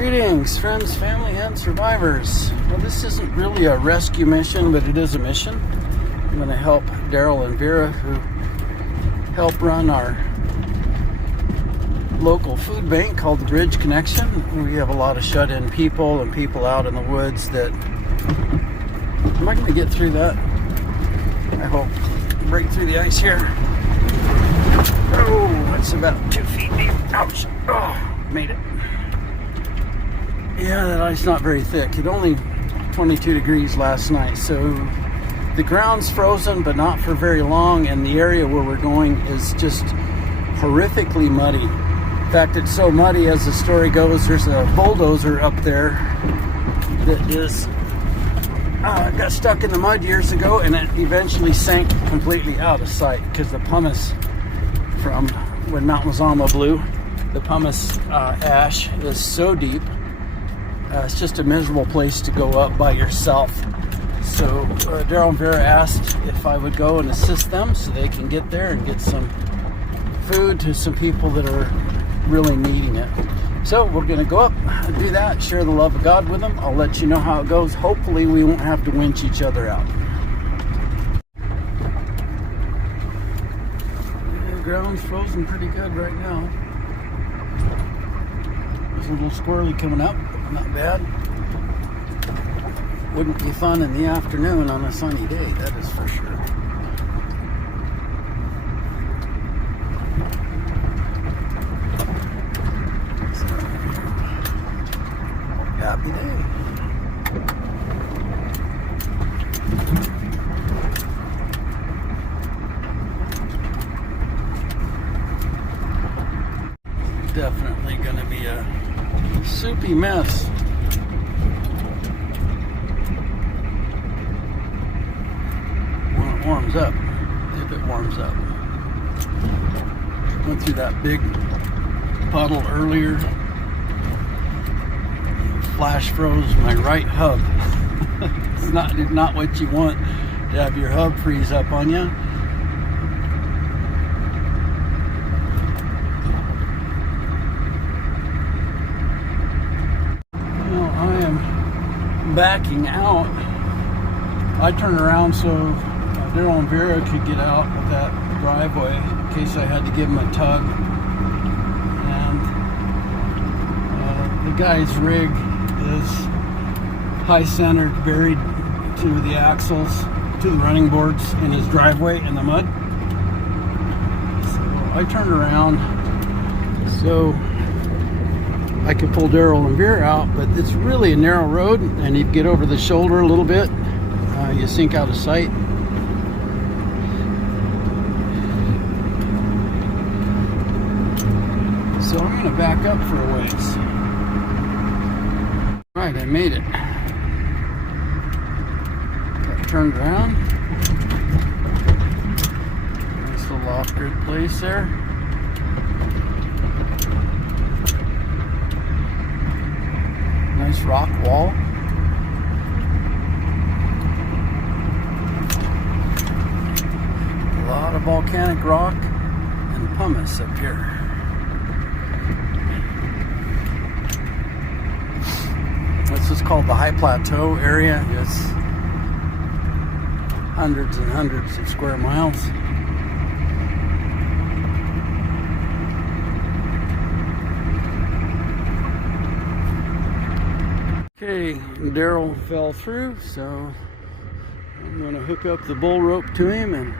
Greetings, friends, family, and survivors. Well, this isn't really a rescue mission, but it is a mission. I'm going to help Daryl and Vera, who help run our local food bank called the Bridge Connection. We have a lot of shut-in people and people out in the woods that... Am I going to get through that? I hope. Break through the ice here. Oh, it's about 2 feet deep. Ouch. Oh, made it. Yeah, that ice not very thick. It only 22 degrees last night, so the ground's frozen, but not for very long, and the area where we're going is just horrifically muddy. In fact, it's so muddy, as the story goes, there's a bulldozer up there that is got stuck in the mud years ago, and it eventually sank completely out of sight because the pumice from when Mount Mazama blew, the pumice ash is so deep. It's just a miserable place to go up by yourself. So Daryl and Vera asked if I would go and assist them so they can get there and get some food to some people that are really needing it. So we're going to go up, do that, share the love of God with them. I'll let you know how it goes. Hopefully we won't have to winch each other out. The ground's frozen pretty good right now. There's a little squirrely coming up. Not bad. Wouldn't be fun in the afternoon on a sunny day, that is for sure. So, happy day. Definitely going to be a soupy mess. When it warms up, if it warms up. Went through that big puddle earlier. Flash froze my right hub. It's not what you want to have your hub freeze up on you. Backing out. I turned around so Daryl and Vera could get out of that driveway in case I had to give them a tug. And the guy's rig is high centered, buried to the axles, to the running boards in his driveway in the mud. So I turned around so I could pull Daryl and Vera out, but it's really a narrow road, and you get over the shoulder a little bit, you sink out of sight. So I'm going to back up for a ways. Right, I made it. Got turned around. Nice little off-grid place there. Nice rock wall. A lot of volcanic rock and pumice up here. This is called the High Plateau area. It's hundreds and hundreds of square miles. Okay, Daryl fell through, so I'm going to hook up the bull rope to him and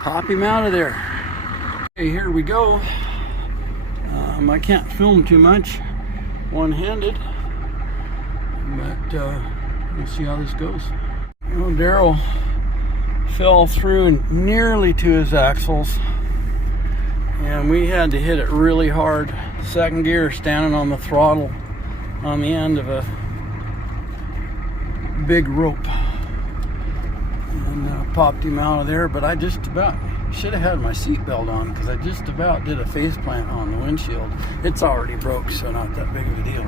pop him out of there. Okay, here we go. I can't film too much one-handed, but we'll see how this goes. You know, Daryl fell through nearly to his axles, and we had to hit it really hard. Second gear, standing on the throttle on the end of a big rope, and popped him out of there. But I just about should have had my seatbelt on, because I just about did a face plant on the windshield. It's already broke, so not that big of a deal.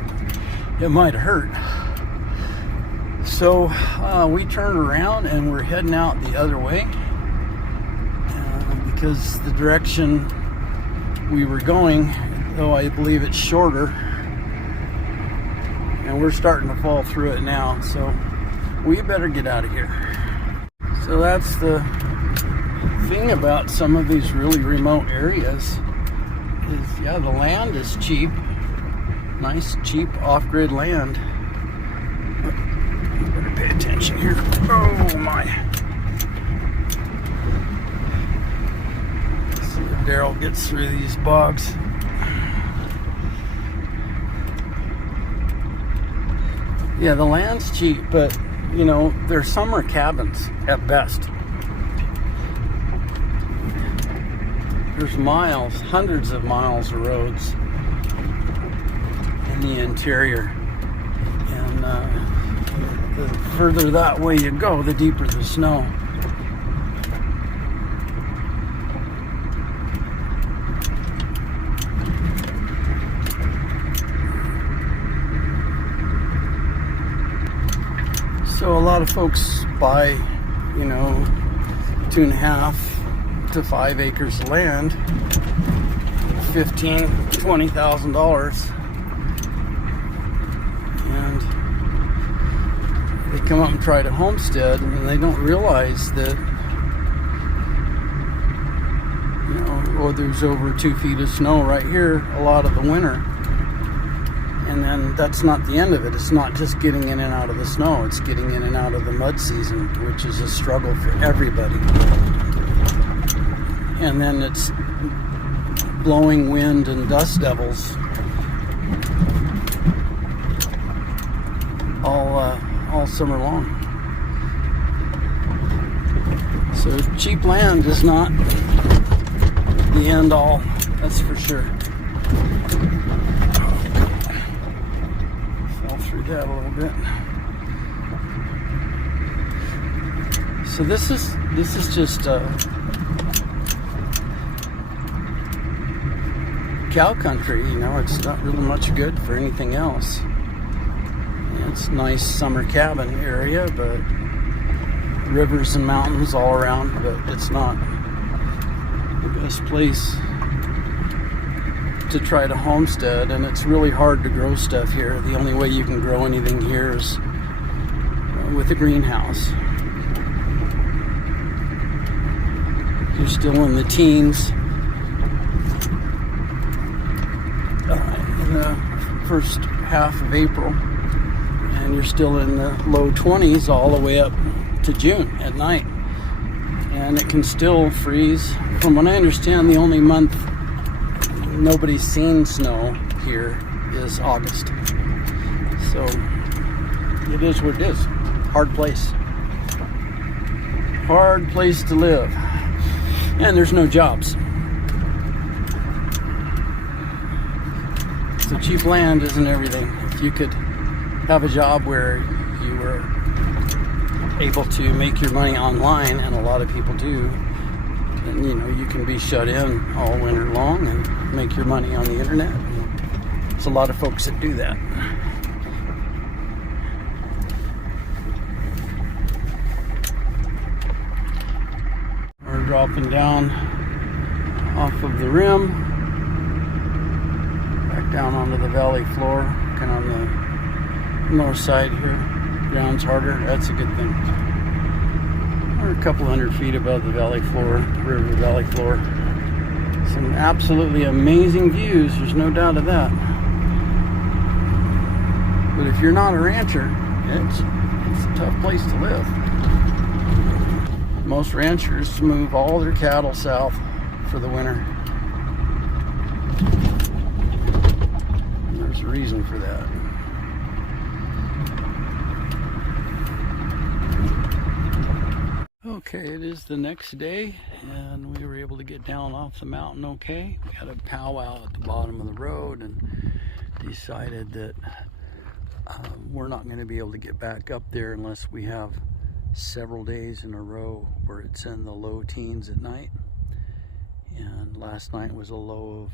It might hurt. So we turned around and we're heading out the other way, because the direction we were going, though I believe it's shorter. And we're starting to fall through it now, so we better get out of here. So that's the thing about some of these really remote areas is, yeah, the land is cheap. Nice, cheap, off-grid land. But you better pay attention here. Oh, my. Let's see if Daryl gets through these bogs. Yeah, the land's cheap, but, you know, they're summer cabins at best. There's miles, hundreds of miles of roads in the interior. And the further that way you go, the deeper the snow. So a lot of folks buy, you know, 2.5 to 5 acres of land, $15,000 to $20,000, and they come up and try to homestead, and they don't realize that, you know, oh, there's over 2 feet of snow right here a lot of the winter. And then that's not the end of it. It's not just getting in and out of the snow. It's getting in and out of the mud season, which is a struggle for everybody. And then it's blowing wind and dust devils all summer long. So cheap land is not the end all, that's for sure. Through that a little bit. So this is just cow country, you know. It's not really much good for anything else. It's a nice summer cabin area, but rivers and mountains all around, but it's not the best place to try to homestead, and it's really hard to grow stuff here. The only way you can grow anything here is with a greenhouse. You're still in the teens in the first half of April, and you're still in the low 20s all the way up to June at night, and it can still freeze. From what I understand, the only month nobody's seen snow here is August. So it is what it is. Hard place. Hard place to live. And there's no jobs. So cheap land isn't everything. If you could have a job where you were able to make your money online, and a lot of people do, then, you know, you can be shut in all winter long and make your money on the internet. There's a lot of folks that do that. We're dropping down off of the rim, back down onto the valley floor, kind of on the north side here. Ground's harder, that's a good thing. We're a couple hundred feet above the valley floor, river valley floor. Some absolutely amazing views, there's no doubt of that. But if you're not a rancher, it's a tough place to live. Most ranchers move all their cattle south for the winter. And there's a reason for that. Okay, it is the next day, and we were able to get down off the mountain okay. We had a powwow at the bottom of the road and decided that we're not going to be able to get back up there unless we have several days in a row where it's in the low teens at night. And last night was a low of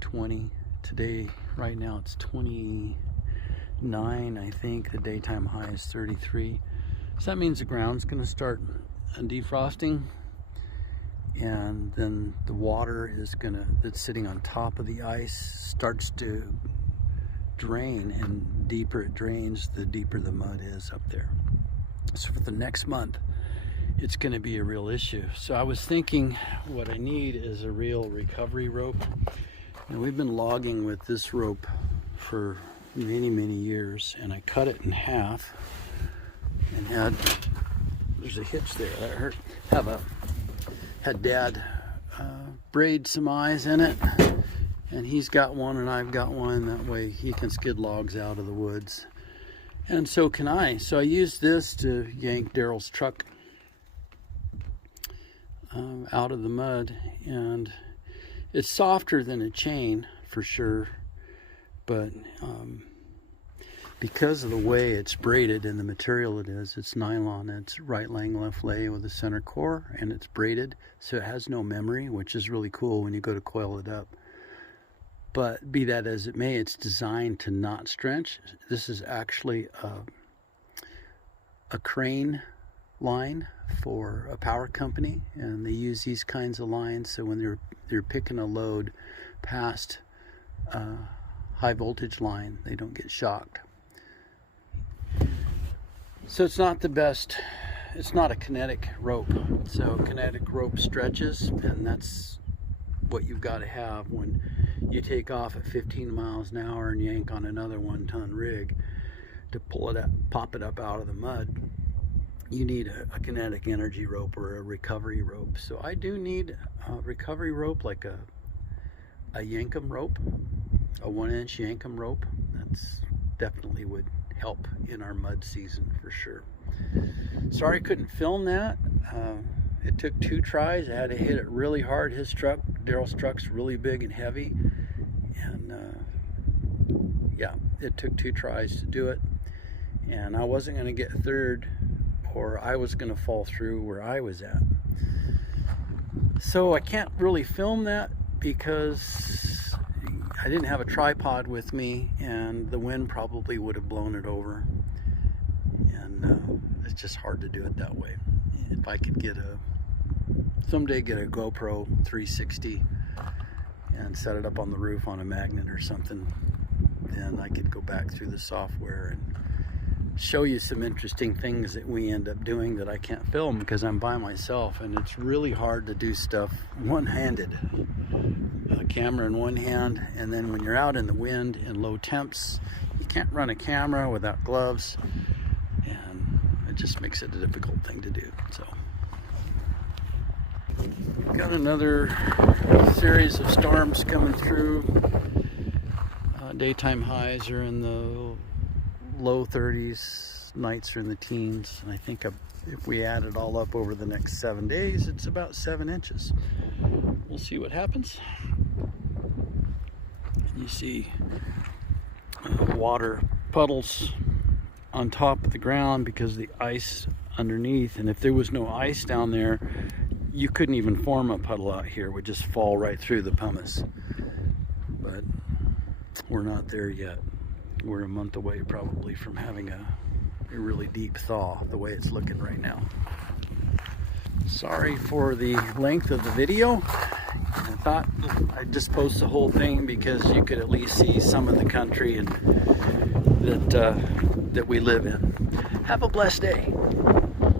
20. Today, right now, it's 29, I think. The daytime high is 33. So that means the ground's going to start defrosting, and then the water that's sitting on top of the ice starts to drain, and the deeper it drains, the deeper the mud is up there. So for the next month, it's going to be a real issue. So I was thinking what I need is a real recovery rope. And we've been logging with this rope for many years, and I cut it in half and there's a hitch there that hurt. Had Dad braid some eyes in it, and he's got one and I've got one. That way he can skid logs out of the woods, and so can I. So I used this to yank Daryl's truck out of the mud, and it's softer than a chain for sure, but because of the way it's braided and the material it is, it's nylon. It's right lang, left lay with a center core, and it's braided, so it has no memory, which is really cool when you go to coil it up. But be that as it may, it's designed to not stretch. This is actually a crane line for a power company, and they use these kinds of lines so when they're picking a load past a high voltage line, they don't get shocked. So it's not the best, it's not a kinetic rope. So kinetic rope stretches, and that's what you've got to have when you take off at 15 miles an hour and yank on another 1-ton rig to pull it up, pop it up out of the mud. You need a kinetic energy rope or a recovery rope. So I do need a recovery rope, like a Yankum rope, a 1-inch Yankum rope. That's definitely would help in our mud season for sure. Sorry I couldn't film that. It took 2 tries. I had to hit it really hard. Daryl's truck's really big and heavy, and yeah, it took 2 tries to do it, and I wasn't going to get third, or I was going to fall through where I was at. So I can't really film that because I didn't have a tripod with me, and the wind probably would have blown it over, and it's just hard to do it that way. If I could someday get a GoPro 360 and set it up on the roof on a magnet or something, then I could go back through the software and show you some interesting things that we end up doing that I can't film because I'm by myself, and it's really hard to do stuff one-handed. A camera in one hand, and then when you're out in the wind in low temps, you can't run a camera without gloves, and it just makes it a difficult thing to do. So got another series of storms coming through. Daytime highs are in the low 30s, nights are in the teens, and I think if we add it all up over the next 7 days, it's about 7 inches. We'll see what happens. And you see water puddles on top of the ground because of the ice underneath, and if there was no ice down there, you couldn't even form a puddle out here. It would just fall right through the pumice. But we're not there yet. We're a month away probably from having a really deep thaw, the way it's looking right now. Sorry for the length of the video. I thought I'd just post the whole thing because you could at least see some of the country and that we live in. Have a blessed day.